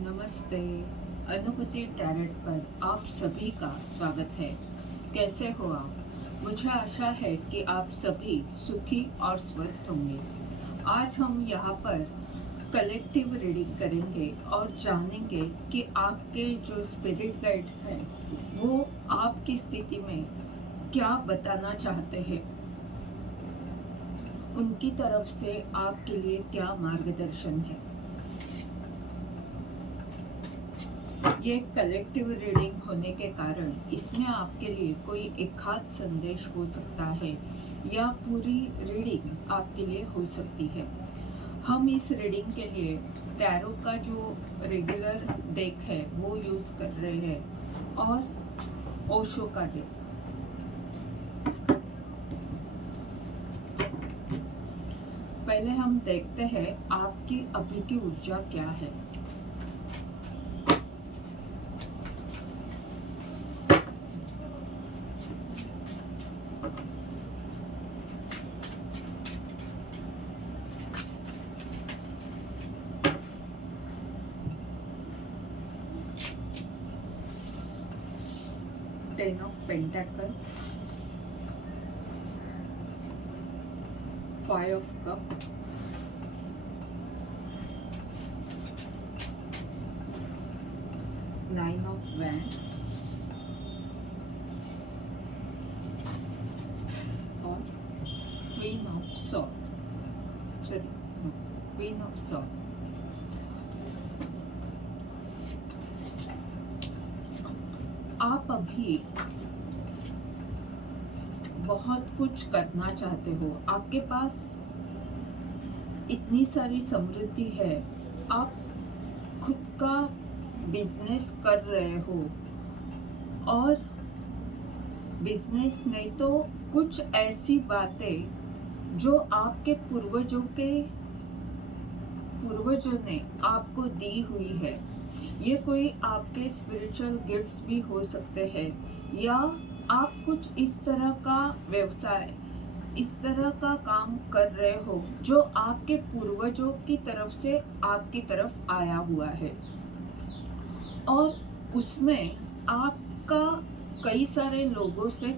नमस्ते। अनुभूति टैरेट पर आप सभी का स्वागत है। कैसे हो आप? मुझे आशा है कि आप सभी सुखी और स्वस्थ होंगे। आज हम यहाँ पर कलेक्टिव रीडिंग करेंगे और जानेंगे कि आपके जो स्पिरिट गाइड हैं वो आपकी स्थिति में क्या बताना चाहते हैं, उनकी तरफ से आपके लिए क्या मार्गदर्शन है। ये कलेक्टिव रीडिंग होने के कारण इसमें आपके लिए कोई एक आध संदेश हो सकता है या पूरी रीडिंग आपके लिए हो सकती है। हम इस रीडिंग के लिए टैरो का जो रेगुलर डेक है वो यूज कर रहे हैं और ओशो का डेक। पहले हम देखते हैं आपकी अभी की ऊर्जा क्या है। Ten of Pentacles, Five of Cups, Nine of Wands और Queen of Swords। Queen of Swords। आप अभी बहुत कुछ करना चाहते हो, आपके पास इतनी सारी समृद्धि है, आप खुद का बिजनेस कर रहे हो और बिजनेस नहीं तो कुछ ऐसी बातें जो आपके पूर्वजों ने आपको दी हुई है। ये कोई आपके स्पिरिचुअल गिफ्ट्स भी हो सकते हैं या आप कुछ इस तरह का व्यवसाय, इस तरह का काम कर रहे हो जो आपके पूर्वजों की तरफ से आपकी तरफ आया हुआ है और उसमें आपका कई सारे लोगों से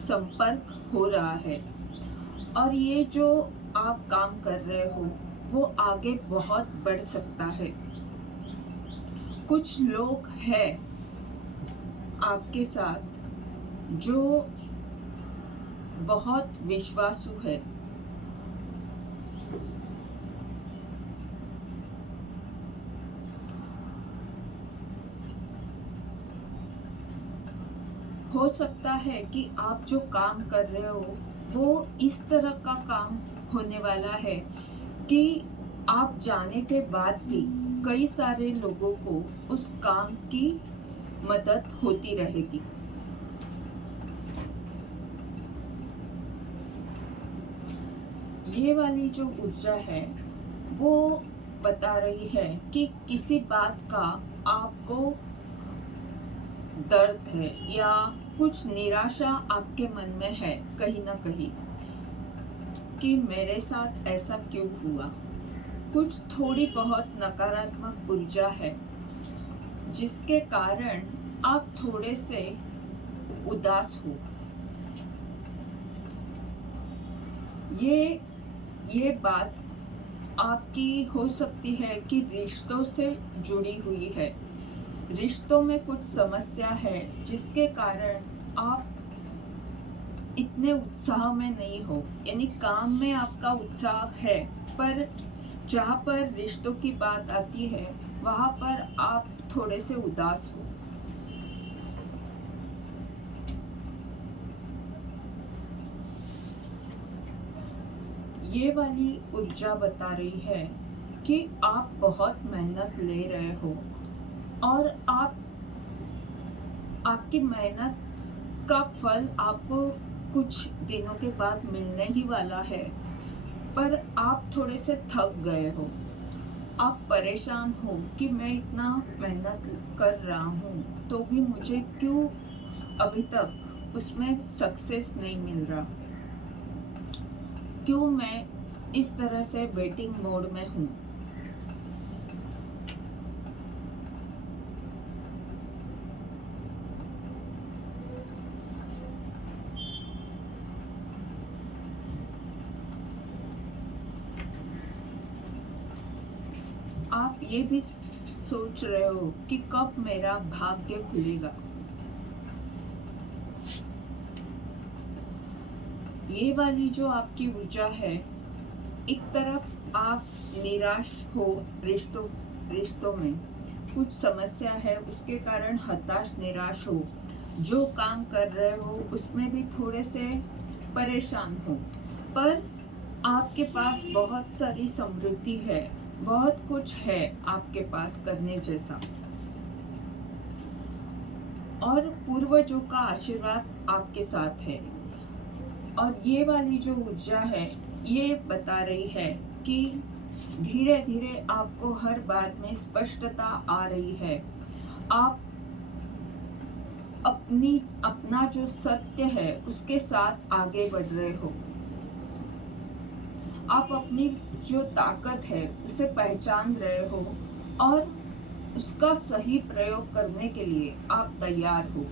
संपर्क हो रहा है और ये जो आप काम कर रहे हो वो आगे बहुत बढ़ सकता है। कुछ लोग हैं आपके साथ जो बहुत विश्वासु है। हो सकता है कि आप जो काम कर रहे हो वो इस तरह का काम होने वाला है कि आप जाने के बाद भी कई सारे लोगों को उस काम की मदद होती रहेगी। ये वाली जो ऊर्जा है वो बता रही है कि किसी बात का आपको दर्द है या कुछ निराशा आपके मन में है कहीं ना कहीं कि मेरे साथ ऐसा क्यों हुआ। कुछ थोड़ी बहुत नकारात्मक ऊर्जा है जिसके कारण आप थोड़े से उदास हो। ये बात आपकी हो सकती है कि रिश्तों से जुड़ी हुई है। रिश्तों में कुछ समस्या है जिसके कारण आप इतने उत्साह में नहीं हो, यानी काम में आपका उत्साह है पर जहाँ पर रिश्तों की बात आती है वहाँ पर आप थोड़े से उदास हो। ये वाली ऊर्जा बता रही है कि आप बहुत मेहनत ले रहे हो और आपकी मेहनत का फल आपको कुछ दिनों के बाद मिलने ही वाला है, पर आप थोड़े से थक गए हो। आप परेशान हो कि मैं इतना मेहनत कर रहा हूँ तो भी मुझे क्यों अभी तक उसमें सक्सेस नहीं मिल रहा, क्यों मैं इस तरह से वेटिंग मोड में हूँ। आप ये भी सोच रहे हो कि कब मेरा भाग्य खुलेगा। ये वाली जो आपकी ऊर्जा है, एक तरफ आप निराश हो, रिश्तों में कुछ समस्या है, उसके कारण हताश निराश हो, जो काम कर रहे हो उसमें भी थोड़े से परेशान हो, पर आपके पास बहुत सारी समृद्धि है, बहुत कुछ है आपके पास करने जैसा, और पूर्वजों का आशीर्वाद आपके साथ है। और ये वाली जो ऊर्जा है, ये बता रही है कि धीरे धीरे आपको हर बात में स्पष्टता आ रही है। आप अपना जो सत्य है उसके साथ आगे बढ़ रहे हो। आप अपनी जो ताकत है उसे पहचान रहे हो और उसका सही प्रयोग करने के लिए आप तैयार हो।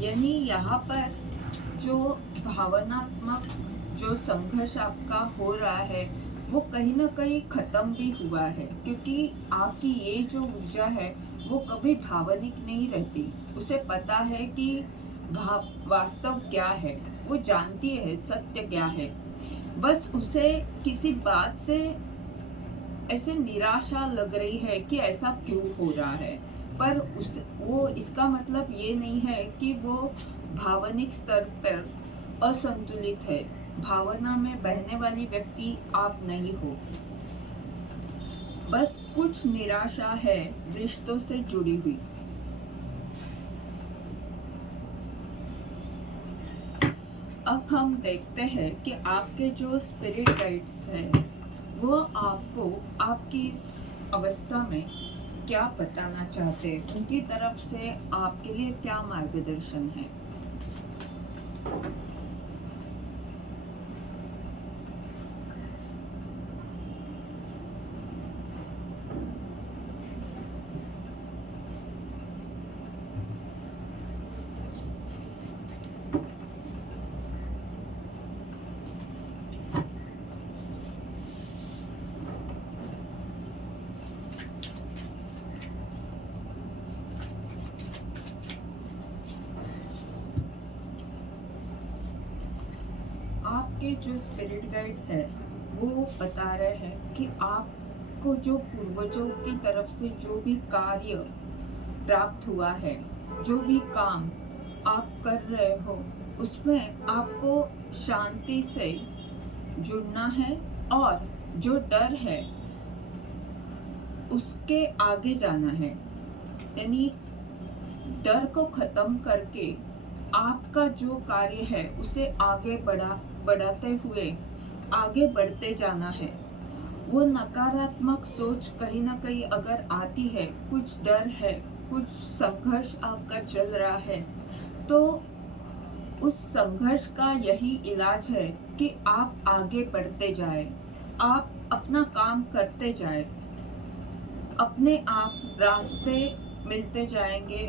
यानी यहाँ पर जो भावनात्मक जो संघर्ष आपका हो रहा है वो कहीं ना कहीं खत्म भी हुआ है, क्योंकि आपकी ये जो ऊर्जा है वो कभी भावनिक नहीं रहती। उसे पता है कि वास्तव क्या है, वो जानती है सत्य क्या है। बस उसे किसी बात से ऐसे निराशा लग रही है कि ऐसा क्यों हो रहा है, पर वो इसका मतलब ये नहीं है कि वो भावनिक स्तर पर असंतुलित है। भावना में बहने वाली व्यक्ति आप नहीं हो, बस कुछ निराशा है रिश्तों से जुड़ी हुई। अब हम देखते हैं कि आपके जो स्पिरिट गाइड्स हैं वो आपको आपकी इस अवस्था में क्या बताना चाहते हैं, उनकी तरफ से आपके लिए क्या मार्गदर्शन है। आपके जो स्पिरिट गाइड है वो बता रहे हैं कि आपको जो पूर्वजों की तरफ से जो भी कार्य प्राप्त हुआ है, जो भी काम आप कर रहे हो, उसमें आपको शांति से जुड़ना है और जो डर है उसके आगे जाना है। यानी डर को खत्म करके आपका जो कार्य है उसे आगे बढ़ाते हुए आगे बढ़ते जाना है। वो नकारात्मक सोच कहीं ना कहीं अगर आती है, कुछ डर है, कुछ संघर्ष आपका चल रहा है, तो उस संघर्ष का यही इलाज है कि आप आगे बढ़ते जाए, आप अपना काम करते जाए, अपने आप रास्ते मिलते जाएंगे।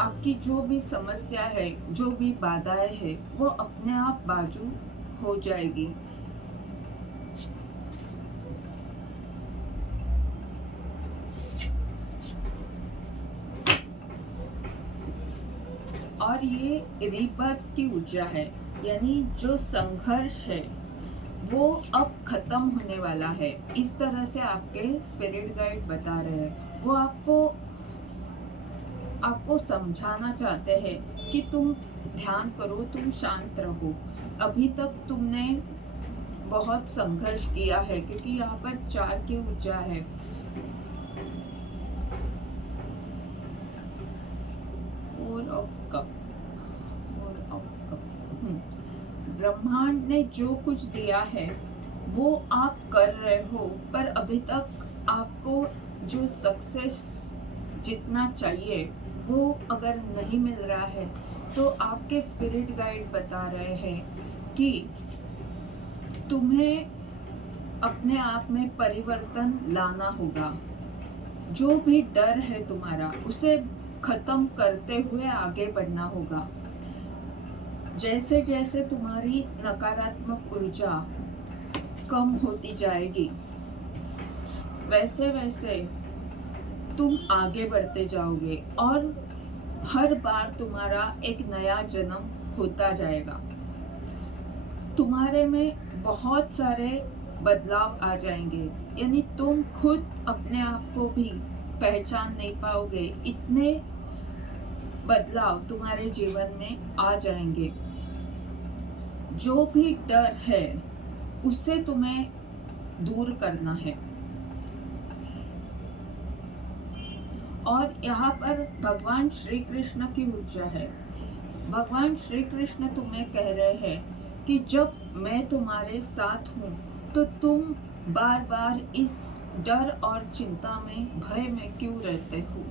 आपकी जो भी समस्या है, जो भी बाधाएं है, वो अपने आप बाजू हो जाएगी। और ये रीबर्थ की ऊर्जा है, यानी जो संघर्ष है वो अब खत्म होने वाला है। इस तरह से आपके स्पिरिट गाइड बता रहे हैं। वो आपको समझाना चाहते हैं कि तुम ध्यान करो, तुम शांत रहो। अभी तक तुमने बहुत संघर्ष किया है, क्योंकि यहाँ पर 4 की ऊर्जा है। Four of cup. ब्रह्मांड ने जो कुछ दिया है वो आप कर रहे हो, पर अभी तक आपको जो सक्सेस जितना चाहिए वो अगर नहीं मिल रहा है, तो आपके स्पिरिट गाइड बता रहे हैं कि तुम्हें अपने आप में परिवर्तन लाना होगा। जो भी डर है तुम्हारा, उसे खत्म करते हुए आगे बढ़ना होगा। जैसे जैसे तुम्हारी नकारात्मक ऊर्जा कम होती जाएगी, वैसे वैसे तुम आगे बढ़ते जाओगे और हर बार तुम्हारा एक नया जन्म होता जाएगा। तुम्हारे में बहुत सारे बदलाव आ जाएंगे, यानी तुम खुद अपने आप को भी पहचान नहीं पाओगे, इतने बदलाव तुम्हारे जीवन में आ जाएंगे। जो भी डर है उससे तुम्हें दूर करना है। और यहाँ पर भगवान श्री कृष्ण की ऊर्जा है। भगवान श्री कृष्ण तुम्हें कह रहे हैं कि जब मैं तुम्हारे साथ हूँ तो तुम बार बार इस डर और चिंता में, भय में क्यों रहते हो।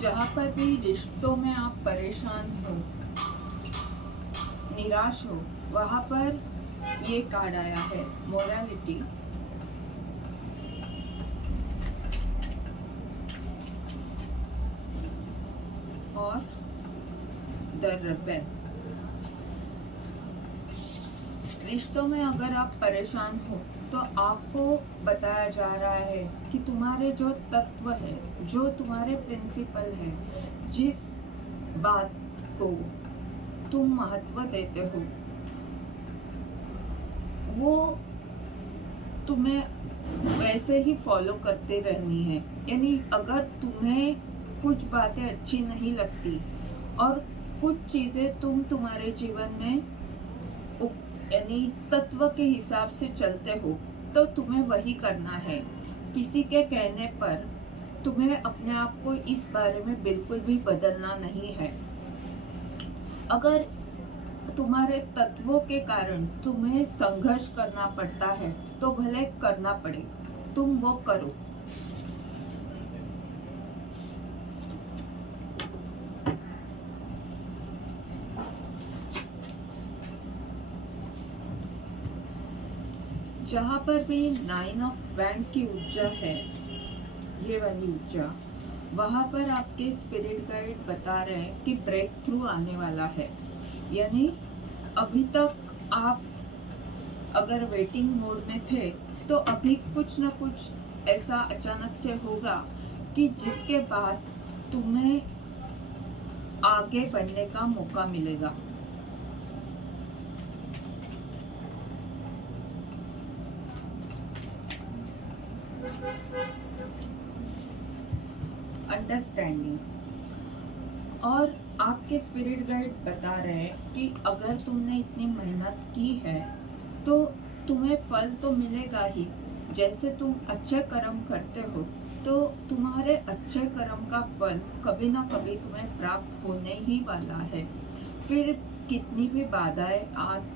जहाँ पर भी रिश्तों में आप परेशान हो, निराश हो, वहाँ पर ये कार्ड आया है, मोरालिटी। और द रेबेल। रिश्तों में अगर आप परेशान हो तो आपको बताया जा रहा है कि तुम्हारे जो तत्व है, जो तुम्हारे प्रिंसिपल है, जिस बात को तुम महत्व देते हो, वो तुम्हें वैसे ही फॉलो करते रहनी है। यानी अगर तुम्हें कुछ बातें अच्छी नहीं लगती और कुछ चीज़ें तुम तुम्हारे जीवन में यानी तत्व के हिसाब से चलते हो, तो तुम्हें वही करना है। किसी के कहने पर तुम्हें अपने आप को इस बारे में बिल्कुल भी बदलना नहीं है। अगर तुम्हारे तत्वों के कारण तुम्हें संघर्ष करना पड़ता है तो भले करना पड़े, तुम वो करो। जहाँ पर भी 9 ऑफ वैंड की ऊर्जा है, ये वाली ऊर्जा, वहाँ पर आपके स्पिरिट गाइड बता रहे हैं कि ब्रेक थ्रू आने वाला है। यानी अभी तक आप अगर वेटिंग मोड में थे तो अभी कुछ न कुछ ऐसा अचानक से होगा कि जिसके बाद तुम्हें आगे बढ़ने का मौका मिलेगा। अंडरस्टैंडिंग। और आपके स्पिरिट गाइड बता रहे हैं कि अगर तुमने इतनी मेहनत की है तो तुम्हें फल तो मिलेगा ही। जैसे तुम अच्छे कर्म करते हो तो तुम्हारे अच्छे कर्म का फल कभी ना कभी तुम्हें प्राप्त होने ही वाला है, फिर कितनी भी बाधाएं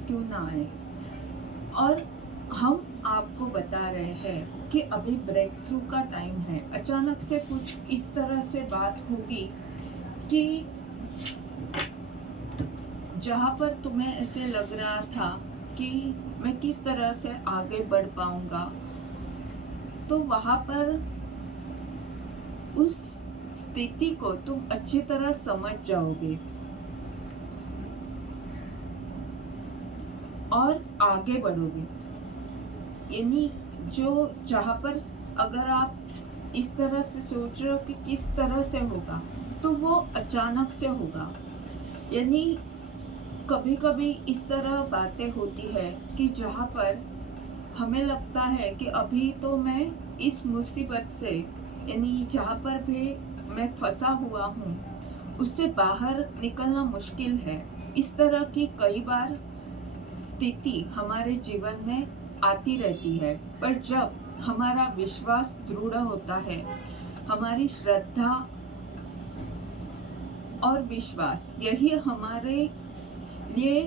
क्यों ना आए। और हम आपको बता रहे हैं कि अभी ब्रेक थ्रू का टाइम है। अचानक से कुछ इस तरह से बात होगी कि जहाँ पर तुम्हें ऐसे लग रहा था कि मैं किस तरह से आगे बढ़ पाऊंगा, तो वहाँ पर उस स्थिति को तुम अच्छी तरह समझ जाओगे और आगे बढ़ोगे। यानी जो जहाँ पर अगर आप इस तरह से सोच रहे हो कि किस तरह से होगा, तो वो अचानक से होगा। यानी कभी कभी इस तरह बातें होती है कि जहाँ पर हमें लगता है कि अभी तो मैं इस मुसीबत से, यानी जहाँ पर भी मैं फंसा हुआ हूँ, उससे बाहर निकलना मुश्किल है। इस तरह की कई बार स्थिति हमारे जीवन में आती रहती है, पर जब हमारा विश्वास दृढ़ होता है, हमारी श्रद्धा और विश्वास, यही हमारे लिए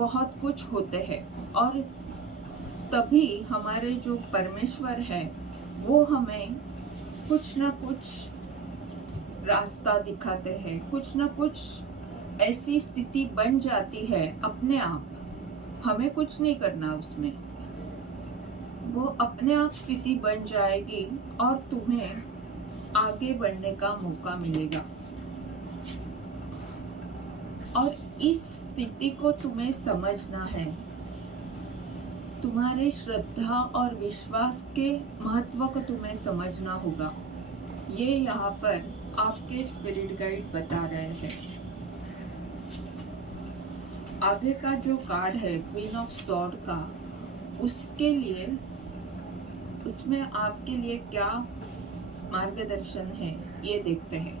बहुत कुछ होते हैं, और तभी हमारे जो परमेश्वर है वो हमें कुछ ना कुछ रास्ता दिखाते हैं, कुछ ना कुछ ऐसी स्थिति बन जाती है अपने आप, हमें कुछ नहीं करना उसमें, वो अपने आप स्थिति बन जाएगी और तुम्हें आगे बढ़ने का मौका मिलेगा। और इस स्थिति को तुम्हें समझना है, तुम्हारी श्रद्धा और विश्वास के महत्व को तुम्हें समझना होगा। ये यहाँ पर आपके स्पिरिट गाइड बता रहे हैं। आगे का जो कार्ड है क्वीन ऑफ सॉर्ड का, उसके लिए, उसमें आपके लिए क्या मार्गदर्शन है ये देखते हैं।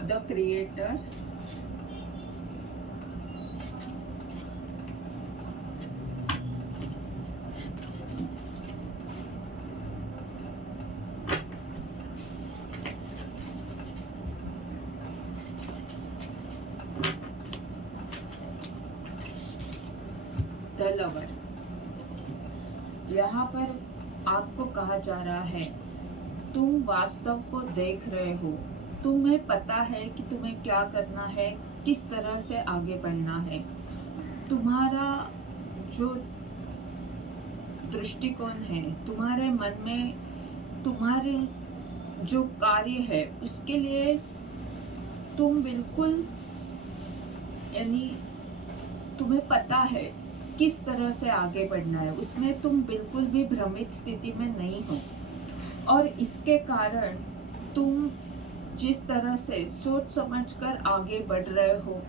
The creator, the lover. यहाँ पर आपको कहा जा रहा है तुम वास्तव को देख रहे हो, तुम्हें पता है कि तुम्हें क्या करना है, किस तरह से आगे बढ़ना है। तुम्हारा जो दृष्टिकोण है, तुम्हारे मन में तुम्हारे जो कार्य है उसके लिए तुम बिल्कुल, यानी तुम्हें पता है किस तरह से आगे बढ़ना है, उसमें तुम बिल्कुल भी भ्रमित स्थिति में नहीं हो। और इसके कारण तुम जिस तरह से सोच समझकर आगे बढ़ रहे हो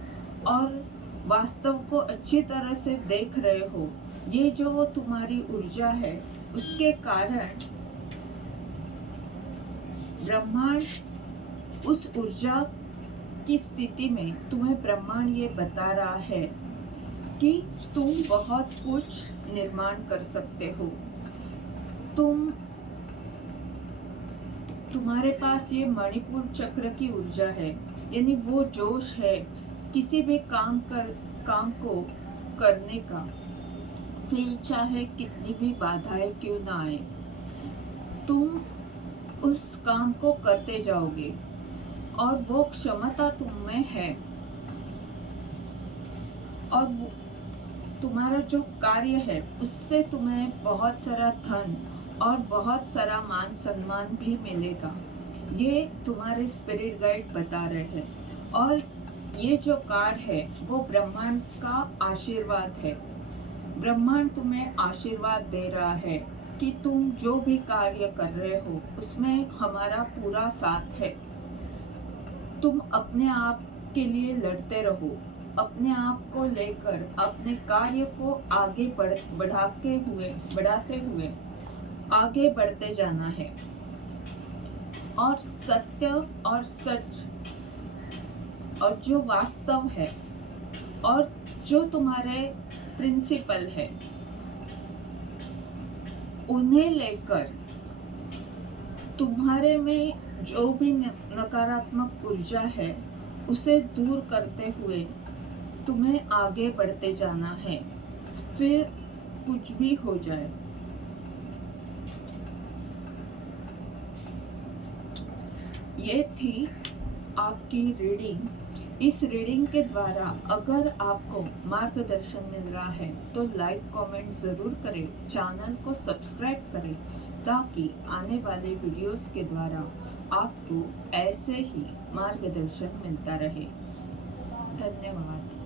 और वास्तव को अच्छी तरह से देख रहे हो, ये जो तुम्हारी ऊर्जा है उसके कारण ब्रह्मांड उस ऊर्जा की स्थिति में तुम्हें ब्रह्मांड ये बता रहा है कि तुम बहुत कुछ निर्माण कर सकते हो। तुम्हारे पास ये मणिपुर चक्र की ऊर्जा है, यानी वो जोश है किसी भी काम को करने का, फिर चाहे कितनी भी बाधाएं क्यों ना आए, तुम उस काम को करते जाओगे और वो क्षमता तुम में है। और तुम्हारा जो कार्य है उससे तुम्हें बहुत सारा धन और बहुत सारा मान सम्मान भी मिलेगा, ये तुम्हारे स्पिरिट गाइड बता रहे हैं। और ये जो कार्ड है वो ब्रह्मांड का आशीर्वाद है। ब्रह्मांड तुम्हें आशीर्वाद दे रहा है कि तुम जो भी कार्य कर रहे हो उसमें हमारा पूरा साथ है। तुम अपने आप के लिए लड़ते रहो, अपने आप को लेकर अपने कार्य को आगे बढ़ाते हुए आगे बढ़ते जाना है। और सत्य और सच और जो वास्तव है और जो तुम्हारे प्रिंसिपल है उन्हें लेकर तुम्हारे में जो भी नकारात्मक ऊर्जा है उसे दूर करते हुए तुम्हें आगे बढ़ते जाना है, फिर कुछ भी हो जाए। ये थी आपकी रीडिंग। इस रीडिंग के द्वारा अगर आपको मार्गदर्शन मिल रहा है तो लाइक कमेंट ज़रूर करें, चैनल को सब्सक्राइब करें ताकि आने वाले वीडियोस के द्वारा आपको ऐसे ही मार्गदर्शन मिलता रहे। धन्यवाद।